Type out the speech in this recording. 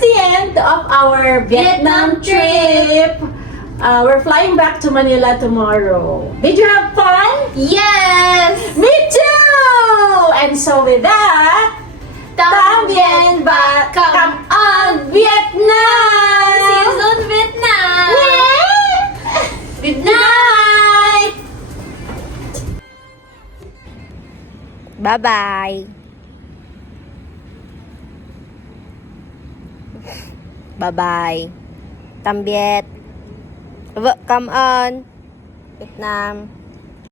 the end of our Vietnam trip. We're flying back to Manila tomorrow. Did you have fun? Yes! Me too! And so with that, Tambien ba? Come on, Vietnam! See you soon, Vietnam! Good night! Bye-bye. Bye-bye. Tạm biệt. Vợ cảm ơn. Việt Nam.